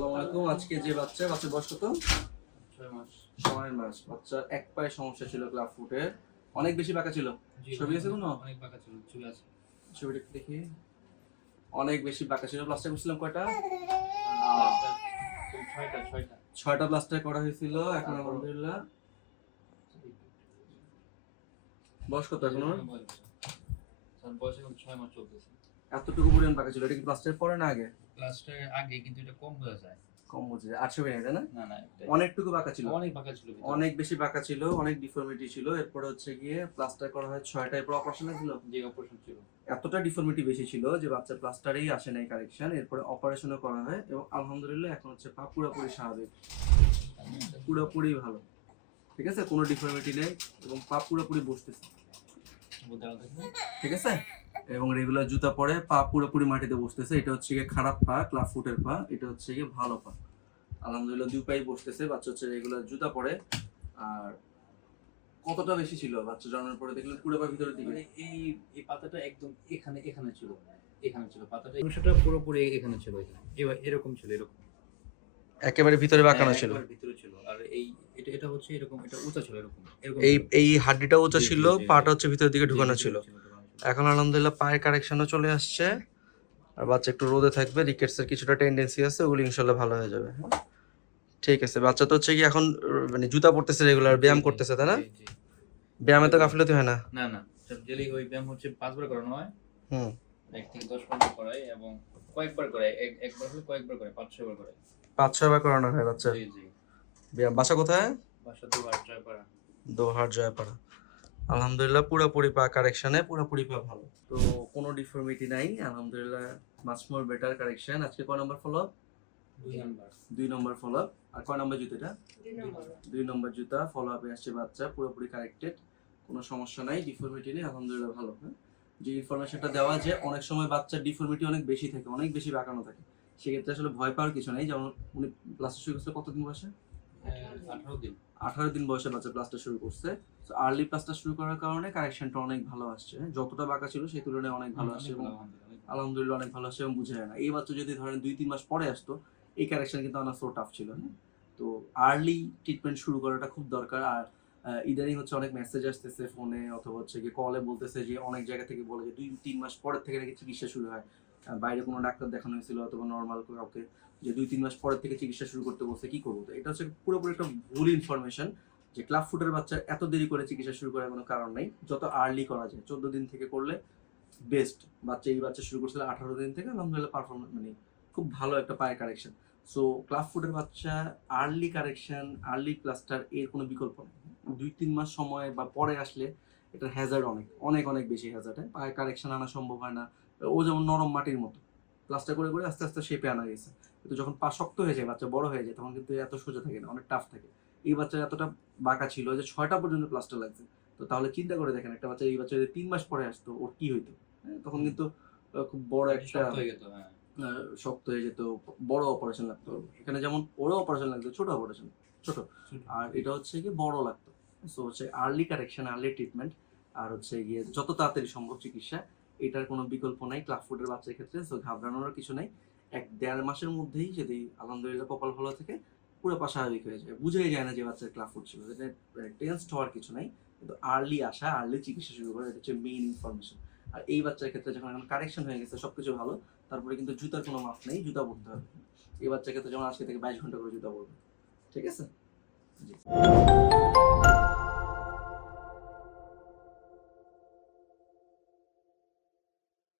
আসসালামু আলাইকুম। আজকে যে বাচ্চা বাচ্চা বয়স কত? ছয় মাস। বাচ্চার এক পায়ে সমস্যা ছিল ক্লাব ফুটে। অনেক বেশি পাকা ছিল। ছবি আছে কোনো? অনেক বাঁকা ছিল ছবি আছে। ছবিটা একটু দেখি। অনেক বেশি পাকা ছিল। প্লাস্টার করছিলাম কয়টা? ছয়টা ছয়টা। ছয়টা প্লাস্টার করা হয়েছিল এখন আলহামদুলিল্লাহ। বয়স কত এখন? বয়স এখন ছয় মাস চলতেছে। এতটুকু পরিমাণ পাকা ছিল? এটা কি প্লাস্টার পরে না আগে? ক্লাসটা আগে কিন্তু এটা কম হয়ে যায়। কম বুঝে আটশো বেড়ে তাই না? না না অনেকটুকু পাকা ছিল। অনেক বাঁকা ছিল অনেক বেশি পাকা ছিল অনেক ডিফর্মিটি ছিল। এরপরে হচ্ছে গিয়ে প্লাস্টার করা হয় ছয়টা। এরপর অপারেশন ছিল? যে অপারেশন ছিল। এতটা ডিফর্মিটি বেশি ছিল যে বাচ্চার প্লাস্টারেই আসে নাই কারেকশন এরপরে অপারেশনও করা হয় এবং আলহামদুলিল্লাহ এখন হচ্ছে পা পুরোপুরি স্বাভাবিক। পুরোপুরি ভালো। ঠিক আছে? কোনো ডিফর্মিটি নেই এবং পা পুরোপুরি বসতেছে। ঠিক আছে? এবং রেগুলার জুতা পরে পা পুরোপুরি মাটিতে বসতেছে। এটা হচ্ছে গিয়ে খারাপ পা ক্লাব ফুটের পা এটা হচ্ছে গিয়ে ভালো পা। আলহামদুলিল্লাহ দুই পাই বসতেছে বাচ্চা হচ্ছে রেগুলার জুতা পরে। আর কতটা বেশি ছিল বাচ্চা জন্মের পরে দেখলেন পুরো পা ভিতরের দিকে? মানে এই এই পাতাটা একদম এখানে এখানে ছিল। এখানে ছিল পাতাটা। অংশটা পুরোপুরি এখানে ছিল এখানে। এবার এরকম ছিল এরকম। একেবারে ভিতরে বাঁকানো ছিল। ভিতরে ছিল। আর এই এটা এটা হচ্ছে এরকম এটা উঁচা ছিল এরকম এরকম এই এই হাড্ডিটা উঁচা ছিল পাটা হচ্ছে ভিতরের দিকে ঢুকানো ছিল। এখন আলহামদুলিল্লাহ পায়ের কারেকশনও চলে আসছে। আর বাচ্চা একটু রোদে থাকবে রিকেটসের কিছুটা টেন্ডেন্সি আছে ওগুলো ইনশাল্লাহ ভালো হয়ে যাবে। হ্যাঁ? ঠিক আছে বাচ্চা তো হচ্ছে কি এখন মানে জুতা পড়তেছে রেগুলার ব্যায়াম করতেছে তাই না। ব্যায়ামে তো গাফিলতি হয় না? না না ডেলি ওই ব্যায়াম হচ্ছে পাঁচবার করানো হয়। হুম। এক থেকে দশ পর্যন্ত করায় এবং কয়েকবার করে এক একবার হলে কয়েকবার করে পাঁচ ছয়বার করে পাঁচ ছয় বার করানো হয় বাচ্চা? জি জি। ব্যায়াম বাসা কোথায়? বাসা ট্রাই করা দোহার জয়পাড়া। আলহামদুলিল্লাহ পুরোপুরি পা কারেকশনে পুরোপুরি পা ভালো। তো কোনো ডিফর্মিটি নাই আলহামদুলিল্লাহ মাছ মোর বেটার কারেকশন আজকে কয় নম্বর ফলো দুই নাম্বার দুই নম্বর ফলো আর কয় নম্বর জুতোটা? দুই নম্বর জুতা ফলো আপে আসছে বাচ্চা পুরোপুরি কারেক্টেড কোনো সমস্যা নাই ডিফর্মিটি নেই আলহামদুলিল্লাহ ভালো হ্যাঁ? যে ইনফরমেশনটা দেওয়া যে অনেক সময় বাচ্চার ডিফর্মিটি অনেক বেশি থাকে অনেক বেশি বাঁকানো থাকে। সেক্ষেত্রে আসলে ভয় পাওয়ার কিছু নেই যেমন উনি প্লাস্টার শুরু করছে কতদিন বয়সে? আঠারো দিন। আঠারো দিন বয়সে বাচ্চা প্লাস্টার শুরু করছে তো আর্লি প্লাস্টার শুরু করার কারণে কারেকশনটা অনেক ভালো আসছে? যতটা বাঁকা ছিল সেই তুলনায় অনেক ভালো আসছে এবং আলহামদুলিল্লাহ অনেক ভালো আসছে এবং বুঝে যায় না এই বাচ্চা যদি ধরেন দুই, তিন মাস পরে আসতো, এই কারেকশন কিন্তু অনেক সো টাফ ছিল হ্যাঁ? তো আর্লি ট্রিটমেন্ট শুরু করাটা খুব দরকার আর ইদানিং হচ্ছে অনেক মেসেজ আসতেছে ফোনে অথবা হচ্ছে কি কলে বলতেছে যে, অনেক জায়গা থেকে বলে যে, দুই, তিন মাস পরের থেকে নাকি চিকিৎসা শুরু হয় বাইরে কোনো ডাক্তার দেখানো হয়েছিল অথবা নর্মাল কাউকে যে দুই, তিন মাস পরের থেকে চিকিৎসা শুরু করতে বলছে, কি করব তো? এটা হচ্ছে পুরোপুরি একটা ভুল ইনফরমেশন যে ক্লাব ফুটের বাচ্চা এত দেরি করে চিকিৎসা শুরু করার কোনো কারণ নেই, যত আর্লি করা যায়। চোদ্দ দিন থেকে করলে বেস্ট বাচ্চা এই বাচ্চা শুরু করছিল আঠারো দিন থেকে আলহামদুলিল্লাহ পারফরমেন্স মানে খুব ভালো একটা পায়ের কারেকশন সো ক্লাব ফুডের বাচ্চা আর্লি কারেকশন আর্লি প্লাস্টার এর কোনো বিকল্প নেই। দুই, তিন মাস সময় বা পরে আসলে এটার হ্যাজার্ড অনেক অনেক অনেক বেশি হ্যাজার্ড হয় পায়ের কারেকশন আনা সম্ভব হয় না ও যেমন নরম মাটির মতো। প্লাস্টার করে করে আস্তে আস্তে শেপে আনা গেছে কিন্তু যখন পা শক্ত হয়ে যায় বাচ্চা বড় হয়ে যায় তখন কিন্তু এত সোজা থাকে না অনেক টাফ থাকে। এই বাচ্চার এতটা বাঁকা ছিল যে ছয়টা পর্যন্ত প্লাস্টার লাগছে। তো তাহলে চিন্তা করে দেখেন একটা বাচ্চা এই বাচ্চা যদি তিন মাস পরে আসতো ওর কি হইতো? হ্যাঁ, তখন কিন্তু খুব বড় একটা শক্ত হয়ে যেত হ্যাঁ। শক্ত হয়ে যেত বড় অপারেশন লাগতো এখানে যেমন ওরও অপারেশন লাগতো ছোট অপারেশন ছোট। আর এটা হচ্ছে কি বড় লাগতো। সো হচ্ছে আর্লি কারেকশন আর্লি ট্রিটমেন্ট আর হচ্ছে গিয়ে যত তাড়াতাড়ি সম্ভব চিকিৎসা এটার কোনো বিকল্প নাই ক্লাব ফুডের বাচ্চার ক্ষেত্রে সো ঘাবড়ানোর কিছু নাই। এক দেড় মাসের মধ্যেই যদি আলহামদুলিল্লাহ কপাল ভালো থেকে, পুরো স্বাভাবিক হয়ে যায় বুঝেই যায় না যে বাচ্চার ক্লাব ফুড ছিল। এটা টেন্সড হওয়ার কিছু নাই, কিন্তু আর্লি আসা আর্লি চিকিৎসা শুরু করা, এটা হচ্ছে মেইন ইনফরমেশন আর এই বাচ্চার ক্ষেত্রে যখন এখন কারেকশন হয়ে গেছে, সবকিছু ভালো, তারপরে কিন্তু জুতার কোনো মাপ নেই, জুতা পরতে হবে। এই বাচ্চার ক্ষেত্রে যেমন আজকে থেকে বাইশ ঘণ্টা করে জুতা পরবে। ঠিক আছে? জি।